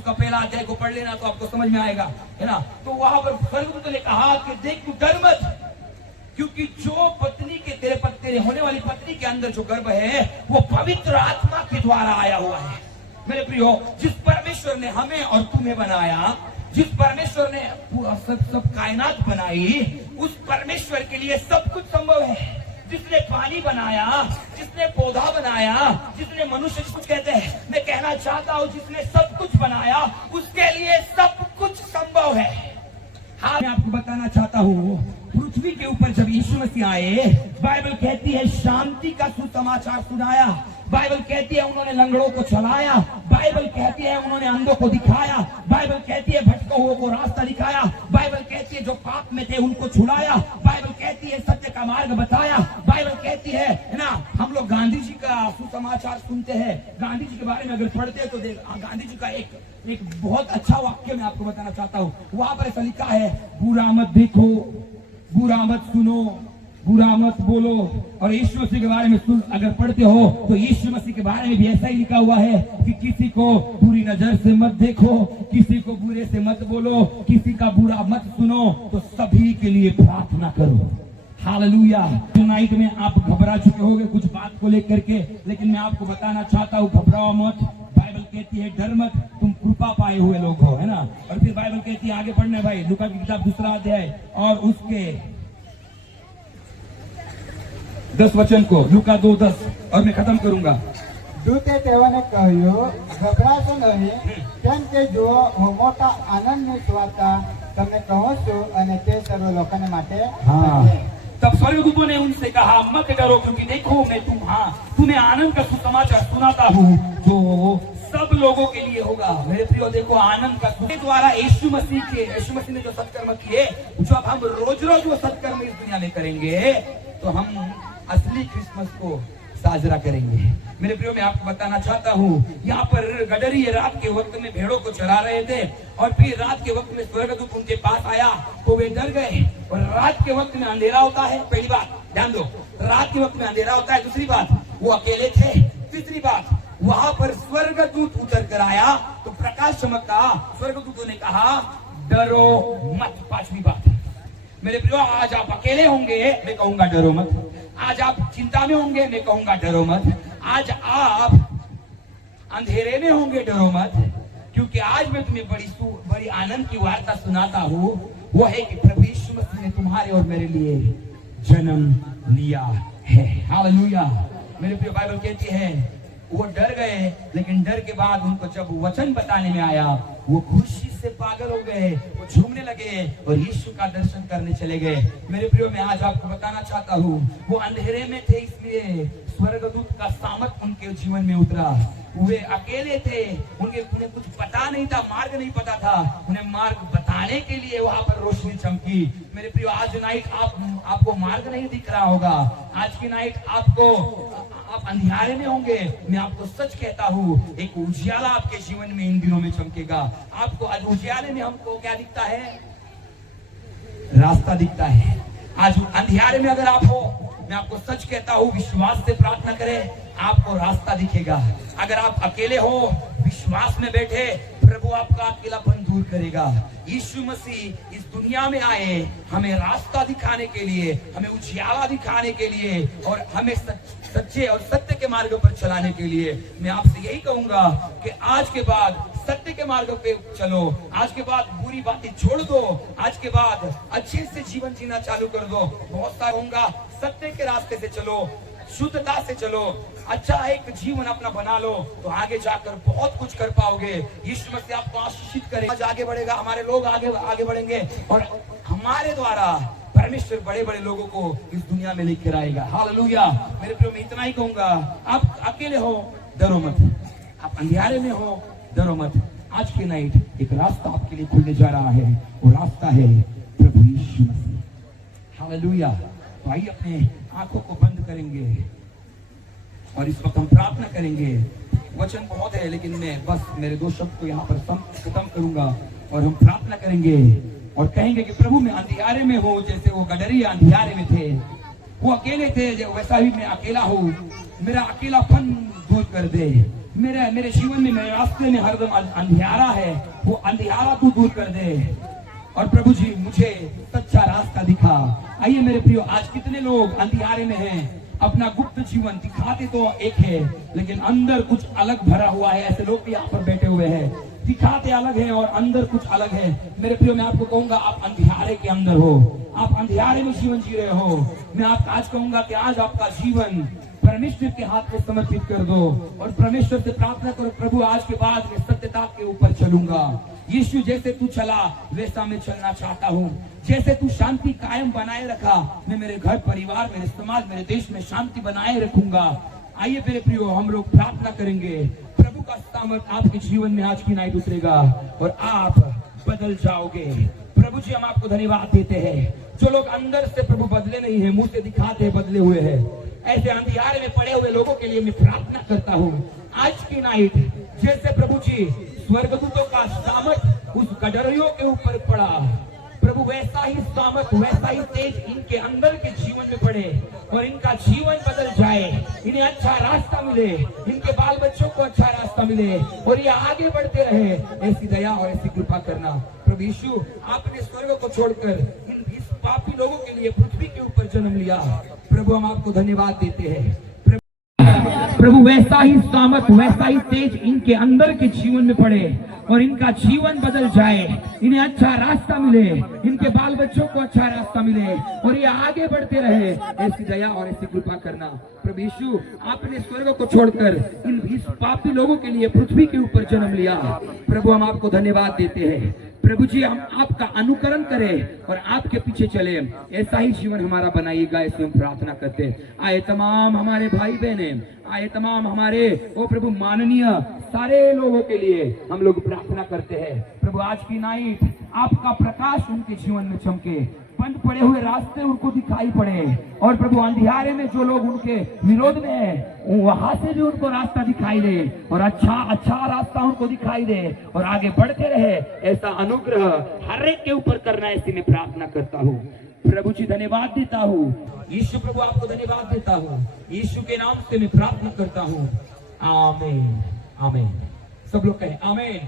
उसका पहला अध्याय को पढ़ लेना तो आपको समझ में आएगा, है ना। तो वहां पर स्वर्गदूत ने कहा कि देख तू डर मत, क्योंकि जो पत्नी के तेरे होने वाली पत्नी के अंदर जो गर्भ है वो पवित्र आत्मा के द्वारा आया हुआ है। मेरे प्रियो, जिस परमेश्वर ने हमें और तुम्हें बनाया, जिस परमेश्वर ने सब कायनात बनाई, उस परमेश्वर के लिए सब कुछ संभव है। जिसने पानी बनाया, जिसने पौधा बनाया, जिसने मनुष्य कुछ कहते हैं, मैं कहना चाहता हूं जिसने सब कुछ बनाया उसके लिए सब कुछ संभव है। हाँ, मैं आपको बताना चाहता हूँ, पृथ्वी के ऊपर जब यीशु मसीह आए, बाइबल कहती है शांति का सुसमाचार सुनाया, बाइबल कहती है उन्होंने लंगड़ों को चलाया, बाइबल कहती है उन्होंने अंधों को दिखाया, बाइबल कहती है भटके हुओं को रास्ता दिखाया, बाइबल कहती है जो पाप में थे उनको छुड़ाया, बाइबल कहती है सत्य का मार्ग बताया, बाइबल कहती है ना। हम लोग गांधी जी का सुसमाचार सुनते हैं, गांधी जी के बारे में अगर पढ़ते हैं तो देख, गांधी जी का एक बहुत अच्छा वाक्य मैं आपको बताना चाहता हूँ। वहां पर ऐसा लिखा है, बुरा मत देखो, बुरा मत सुनो, बुरा मत बोलो। और यीशु मसीह के बारे में अगर पढ़ते हो तो यीशु मसीह के बारे में भी ऐसा ही लिखा हुआ है कि किसी को बुरी नजर से मत देखो, किसी को बुरे से मत बोलो, किसी का बुरा मत सुनो, तो सभी के लिए प्रार्थना करो। हालेलुया। नाइट में आप घबरा चुके होंगे कुछ बात को लेकर के, लेकिन मैं आपको बताना चाहता हूँ घबराओ मत। बाइबल कहती है डर मत, तुम कृपा पाए हुए लोग हो, है ना। और फिर बाइबल कहती है आगे पढ़ना भाई, लूका की किताब 2 अध्याय और उसके 10 वचन को, लूका 2:10 और मैं खत्म करूंगा। दूते तेओने કહ્યું ગભરાશો નહીં, કેમ કે જુઓ હું મોટા આનંદની વાર્તા તમને કહું છું અને તે સર્વ લોકોને માટે છે। तब स्वर्गदूतों ने उनसे कहा मत डरो, क्योंकि देखो मैं तुम्हें आनंद का सुसमाचार सुनाता हूँ जो सब लोगों के लिए होगा। मेरे प्रियो देखो, आनंद का द्वारा यीशु मसीह ने जो सत्कर्म किए, जो अब हम रोज रोज वो सत्कर्म इस दुनिया में करेंगे तो हम असली क्रिसमस को साजरा करेंगे। मेरे प्रियो, मैं आपको बताना चाहता हूँ, यहाँ पर गडरी रात के वक्त में भेड़ों को चरा रहे थे और फिर रात के वक्त में स्वर्गदूत उनके पास आया तो वे डर गए। और रात के वक्त में अंधेरा होता है, पहली बात ध्यान दो, रात के वक्त में अंधेरा होता है। दूसरी बात, वो अकेले थे। तीसरी बात, वहां पर स्वर्गदूत उतर कर आया तो प्रकाश चमका। स्वर्गदूतों ने कहा डरो मत। पांचवी बात, मेरे प्रियो, आज आप अकेले होंगे, मैं कहूंगा डरो मत। आज आप चिंता में होंगे, मैं कहूंगा डरो मत। आज आप अंधेरे में होंगे, डरो मत, क्योंकि आज मैं तुम्हें बड़ी आनंद की वार्ता सुनाता हूँ। वो है कि प्रभु यीशु मसीह ने तुम्हारे और मेरे लिए जन्म लिया है। हालेलुया। मेरे प्रिय, बाइबल कहती है वो डर गए, लेकिन डर के बाद उनको जब वचन बताने में आया वो खुशी से पागल हो गए, वो झूमने लगे और यीशु का दर्शन करने चले गए। मेरे प्रियो, मैं आज आपको बताना चाहता हूँ, वो अंधेरे में थे इसलिए स्वर्गदूत का सामर्थ उनके जीवन में उतरा। वे अकेले थे, उन्हें कुछ पता नहीं था, मार्ग नहीं पता था, उन्हें मार्ग बताने के लिए वहां पर रोशनी चमकी। मेरे प्रियो, आज नाइट आपको मार्ग नहीं दिख रहा होगा, आज की नाइट आप अंधियारे में होंगे। मैं आपको सच कहता हूँ, एक उजियाला आपके जीवन में इन दिनों में चमकेगा। आपको आज उजियाले में हमको क्या दिखता है? रास्ता दिखता है। आज अंधियारे में अगर आप हो, मैं आपको सच कहता हूँ, विश्वास से प्रार्थना करें, आपको रास्ता दिखेगा। अगर आप अकेले हो, विश्वास में बैठे, प्रभु आपका अकेलापन दूर करेगा। यीशु मसीह इस दुनिया में आए हमें रास्ता दिखाने के लिए, हमें उजियाला दिखाने के लिए और हमें सच्चे और सत्य के मार्ग पर चलाने के लिए। मैं आपसे यही कहूंगा कि आज के बाद सत्य के मार्ग पे चलो, आज के बाद बुरी बातें छोड़ दो, आज के बाद अच्छे से जीवन जीना चालू कर दो। बहुत सारा होगा, सत्य के रास्ते से चलो, शुद्धता से चलो, अच्छा एक जीवन अपना बना लो, तो आगे जाकर बहुत कुछ कर पाओगे। यीशु मसीह आपको आशीषित करे, आज आगे बढ़ेगा, हमारे लोग आगे बढ़ेंगे और हमारे द्वारा परमेश्वर बड़े बड़े लोगों को इस दुनिया में लेकर आएगा। हालेलुया। मेरे प्रियो, मैं इतना ही कहूंगा, आप अकेले हो डरो मत, आप अंधियारे में हो डरो मत। आज की नाइट एक रास्ता आपके लिए खुलने जा रहा है, वो रास्ता है प्रभु यीशु मसीह। हालेलुया। तो आइए अपने आंखों को बंद करेंगे और इस वक्त हम प्रार्थना करेंगे। वचन बहुत है, लेकिन मैं बस मेरे 2 शब्द को यहाँ पर खत्म करूंगा और हम प्रार्थना करेंगे और कहेंगे कि प्रभु मैं अंधियारे में हूँ, जैसे वो गडरी अंधियारे में थे, वो अकेले थे, वैसा ही मैं अकेला हूँ। मेरा अकेलापन दूर कर दे, मेरे जीवन में, मेरे रास्ते में हरदम अंधियारा है, वो अंधियारा तू दूर कर दे। और प्रभु जी मुझे सच्चा रास्ता दिखा। आइए मेरे प्रियो, आज कितने लोग अंधियारे में हैं, अपना गुप्त जीवन दिखाते तो एक है लेकिन अंदर कुछ अलग भरा हुआ है। ऐसे लोग भी यहाँ पर बैठे हुए हैं, दिखाते अलग है और अंदर कुछ अलग है। मेरे प्रियो, मैं आपको कहूंगा, आप अंधियारे के अंदर हो, आप अंधियारे में जीवन जी रहे हो। मैं आपको आज कहूंगा कि आज आपका जीवन परमेश्वर के हाथ में समर्पित कर दो और परमेश्वर से प्रार्थना करो, प्रभु आज के बाद मैं सत्यता के ऊपर चलूंगा। यीशु जैसे तू चला वैसा मैं चलना चाहता हूँ। जैसे तू शांति कायम बनाए रखा, मैं मेरे घर परिवार, मेरे समाज, मेरे देश में शांति बनाए रखूंगा। आइए मेरे प्रियो, हम लोग प्रार्थना करेंगे। प्रभु का सामर्थ आपके जीवन में आज की नाइट उतरेगा और आप बदल जाओगे। प्रभु जी हम आपको धन्यवाद देते हैं। जो लोग अंदर से प्रभु बदले नहीं है, मुंह से दिखाते हैं बदले हुए हैं, ऐसे अंधियारे में पड़े हुए लोगों के लिए मैं प्रार्थना करता हूँ आज की नाइट, जैसे प्रभु जी स्वर्गदूतों का सामर्थ उस गडरियों के ऊपर पड़ा, प्रभु वैसा ही सामर्थ, वैसा ही तेज इनके अंदर के जीवन में पड़े और इनका जीवन बदल जाए, इन्हें अच्छा रास्ता मिले, इनके बाल बच्चों को अच्छा रास्ता मिले और ये आगे बढ़ते रहे। ऐसी दया और ऐसी कृपा करना प्रभु यीशु। आपने स्वर्ग को छोड़कर इस पापी लोगों के लिए पृथ्वी के ऊपर जन्म लिया। प्रभु हम आपको धन्यवाद देते हैं। प्रभु वैसा ही सामर्थ, वैसा ही तेज इनके अंदर के जीवन में पड़े और इनका जीवन बदल जाए, इन्हें अच्छा रास्ता मिले, इनके बाल बच्चों को अच्छा रास्ता मिले और ये आगे बढ़ते रहे। ऐसी दया और ऐसी कृपा करना प्रभु यीशु। आपने स्वर्ग को छोड़कर इस पापी लोगों के लिए पृथ्वी के ऊपर जन्म लिया। प्रभु हम आपको धन्यवाद देते हैं। प्रभु जी हम आपका अनुकरण करें और आपके पीछे चले, ऐसा ही जीवन हमारा बनाइएगा, ऐसे हम प्रार्थना करते हैं। आए तमाम हमारे भाई बहने, आए तमाम हमारे ओ प्रभु माननीय सारे लोगों के लिए हम लोग प्रार्थना करते हैं। प्रभु आज की नाइट आपका प्रकाश उनके जीवन में चमके, बंद पड़े हुए रास्ते उनको दिखाई पड़े और प्रभु अंधियारे में जो लोग उनके विरोध में है, वहां से भी उनको रास्ता दिखाई दे और अच्छा रास्ता उनको दिखाई दे और आगे बढ़ते रहे। ऐसा अनुग्रह हर एक के ऊपर करना, ऐसी मैं प्रार्थना करता हूँ। प्रभु जी धन्यवाद देता हूँ। यीशु प्रभु आपको धन्यवाद देता हूँ। यीशु के नाम से मैं प्रार्थना करता हूँ। आमीन आमीन। सब लोग कहें आमीन।